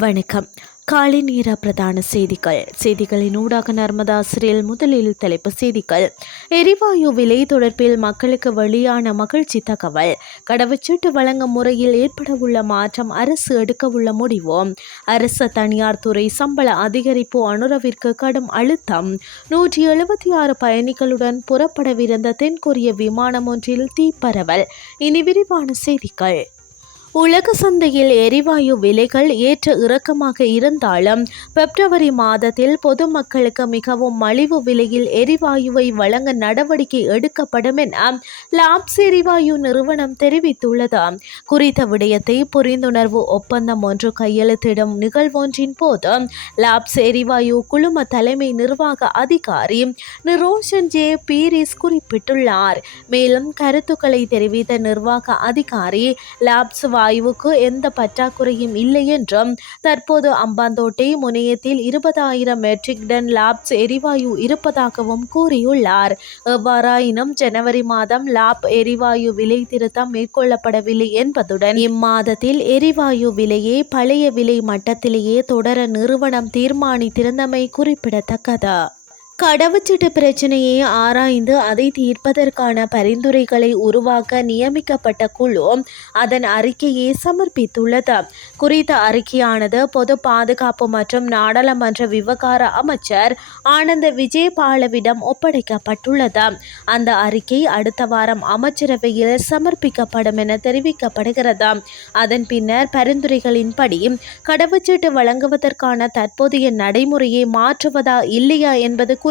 வணக்கம். காலை நேர பிரதான செய்திகள். செய்திகளின் ஊடாக நர்மதா முதலில் தலைப்பு செய்திகள். எரிவாயு விலை தொடர்பில் மக்களுக்கு வெளியான மகிழ்ச்சி தகவல். கடவுச்சீட்டு வழங்கும் முறையில் ஏற்படவுள்ள மாற்றம் அரசு எடுக்கவுள்ள முடிவு. அரசு தனியார் துறை சம்பள அதிகரிப்பு அனுரவிற்கு கடும் அழுத்தம். நூற்றி எழுபத்தி ஆறு பயணிகளுடன் புறப்படவிருந்த தென்கொரிய விமானம் ஒன்றில் தீப்பரவல். இனி விரிவான செய்திகள். உலக சந்தையில் எரிவாயு விலைகள் ஏற்ற இறக்கமாக இருந்தாலும் பிப்ரவரி மாதத்தில் பொதுமக்களுக்கு மிகவும் மலிவு விலையில் எரிவாயுவை வழங்க நடவடிக்கை எடுக்கப்படும் என லாப்ஸ் எரிவாயு நிறுவனம் தெரிவித்துள்ளது. குறித்த விடயத்தை புரிந்துணர்வு ஒப்பந்தம் ஒன்று கையெழுத்திடும் நிகழ்வொன்றின் போது லாப்ஸ் எரிவாயு குழும தலைமை நிர்வாக அதிகாரி நிரோஷன் ஜே பீரிஸ் குறிப்பிட்டுள்ளார். மேலும் கருத்துக்களை தெரிவித்த நிர்வாக அதிகாரி லாப்ஸ் வாயுவுக்கு எந்த பற்றாக்குறையும் இல்லை என்றும் தற்போது அம்பாந்தோட்டை முனையத்தில் இருபதாயிரம் மெட்ரிக் டன் லாப்ஸ் எரிவாயு இருப்பதாகவும் கூறியுள்ளார். எவ்வாறாயினும் ஜனவரி மாதம் லாப் எரிவாயு விலை திருத்தம் மேற்கொள்ளப்படவில்லை என்பதுடன் இம்மாதத்தில் எரிவாயு விலையை பழைய விலை மட்டத்திலேயே தொடர நிறுவனம் தீர்மானித்திருந்தமை குறிப்பிடத்தக்கது. கடவுச்சீட்டு பிரச்சனையை ஆராய்ந்து அதை தீர்ப்பதற்கான பரிந்துரைகளை உருவாக்க நியமிக்கப்பட்ட குழு அதன் அறிக்கையை சமர்ப்பித்துள்ளது. குறித்த அறிக்கையானது பொது பாதுகாப்பு மற்றும் நாடாளுமன்ற விவகார அமைச்சர் ஆனந்த விஜயபாலவிடம் ஒப்படைக்கப்பட்டுள்ளது. அந்த அறிக்கை அடுத்த வாரம் அமைச்சரவையில் சமர்ப்பிக்கப்படும் என தெரிவிக்கப்படுகிறது. அதன் பின்னர் பரிந்துரைகளின்படி கடவுச்சீட்டு வழங்குவதற்கான தற்போதைய நடைமுறையை மாற்றுவதா இல்லையா என்பது குறித்து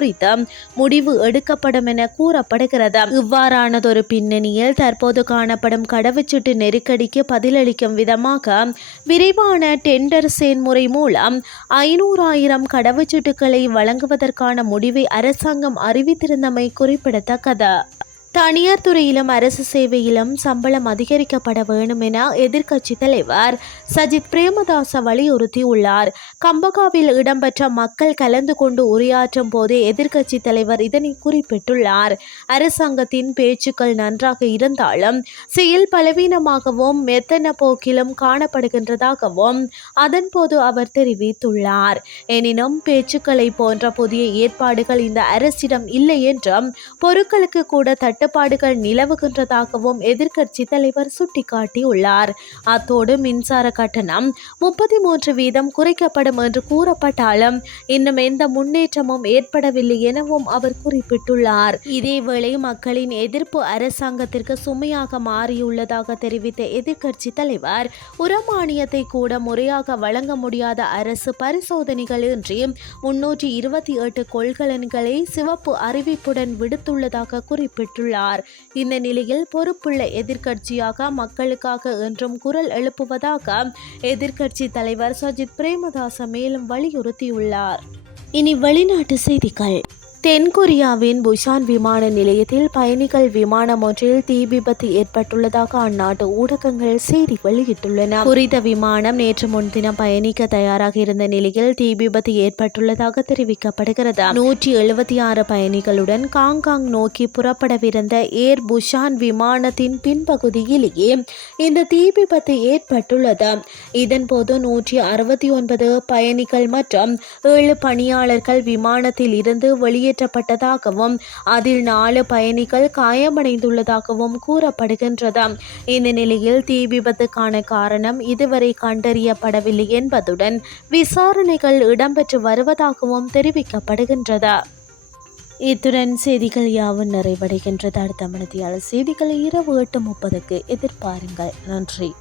முடிவு எடுக்கப்படும் என கூறப்படுகிறது. இவ்வாறானதொரு பின்னணியில் தற்போது காணப்படும் கடவுச்சீட்டு நெருக்கடிக்கு பதிலளிக்கும் விதமாக விரைவான டெண்டர் செயன்முறை மூலம் ஐநூறாயிரம் கடவுச்சீட்டுகளை வழங்குவதற்கான முடிவை அரசாங்கம் அறிவித்திருந்தமை குறிப்பிடத்தக்கது. தனியார் துறையிலும் அரசு சேவையிலும் சம்பளம் அதிகரிக்கப்பட வேண்டும் என எதிர்க்கட்சி தலைவர் சஜித் பிரேமதாச வலியுறுத்தியுள்ளார். கம்பகாவில் இடம்பெற்ற மக்கள் கலந்து கொண்டு உரையாற்றும் போதே எதிர்க்கட்சி தலைவர் இதனை குறிப்பிட்டுள்ளார். அரசாங்கத்தின் பேச்சுக்கள் நன்றாக இருந்தாலும் செயல் பலவீனமாகவும் மெத்தன போக்கிலும் காணப்படுகின்றதாகவும் அதன்போது அவர் தெரிவித்துள்ளார். எனினும் பேச்சுக்களை போன்ற புதிய ஏற்பாடுகள் இந்த அரசிடம் இல்லை என்றும் பொருட்களுக்கு கூட தட்டு தட்டுப்பாடுகள் நிலவுகின்றதாகவும் எதிர்க்கட்சி தலைவர் சுட்டிக்காட்டியுள்ளார். அத்தோடு மின்சார கட்டணம் முப்பத்தி மூன்று வீதம் குறைக்கப்படும் என்று கூறப்பட்டாலும் இன்னும் எந்த முன்னேற்றமும் ஏற்படவில்லை எனவும் அவர் குறிப்பிட்டுள்ளார். இதேவேளை மக்களின் எதிர்ப்பு அரசாங்கத்திற்கு சுமையாக மாறியுள்ளதாக தெரிவித்த எதிர்க்கட்சி தலைவர் உரமானியத்தை கூட முறையாக வழங்க முடியாத அரசு பரிசோதனைகள் இன்றி முன்னூற்றி இருபத்தி எட்டு கொள்கலன்களை சிவப்பு அறிவிப்புடன் விடுத்துள்ளதாக குறிப்பிட்டுள்ளார். கூறியுள்ளார் இந்த நிலையில் பொறுப்புள்ள எதிர்க்கட்சியாக மக்களுக்காக என்றும் குரல் எழுப்புவதாக எதிர்க்கட்சி தலைவர் சஜித் பிரேமதாச மேலும் வலியுறுத்தியுள்ளார். இனி வெளிநாட்டு செய்திகள். தென்கொரியாவின் புஷான் விமான நிலையத்தில் பயணிகள் விமானம் ஒன்றில் தீ விபத்து ஏற்பட்டுள்ளதாக அந்நாட்டு ஊடகங்கள் செய்தி வெளியிட்டுள்ளன. குறித்த விமானம் நேற்று முன்தினம் பயணிக்க தயாராக இருந்த நிலையில் தீ விபத்து ஏற்பட்டுள்ளதாக தெரிவிக்கப்படுகிறது. நூற்றி எழுபத்தி ஆறு பயணிகளுடன் காங்காங் நோக்கி புறப்படவிருந்த ஏர் புஷான் விமானத்தின் பின்பகுதியிலேயே இந்த தீ விபத்து ஏற்பட்டுள்ளது. இதன்போது நூற்றி அறுபத்தி ஒன்பது பயணிகள் மற்றும் ஏழு பணியாளர்கள் விமானத்தில் இருந்து வெளியே வெளியேற்றப்பட்டதாகவும் அதில் நாலு பயணிகள் காயமடைந்துள்ளதாகவும் கூறப்படுகின்றது. இந்த நிலையில் தீ விபத்துக்கான காரணம் இதுவரை கண்டறியப்படவில்லை என்பதுடன் விசாரணைகள் இடம்பெற்று வருவதாகவும் தெரிவிக்கப்படுகின்றது. இத்துடன் செய்திகள் யாவும் நிறைவடைகின்றது. அடுத்த மனதியாளர் செய்திகளை இரவு எட்டு முப்பதுக்கு எதிர்பாருங்கள். நன்றி.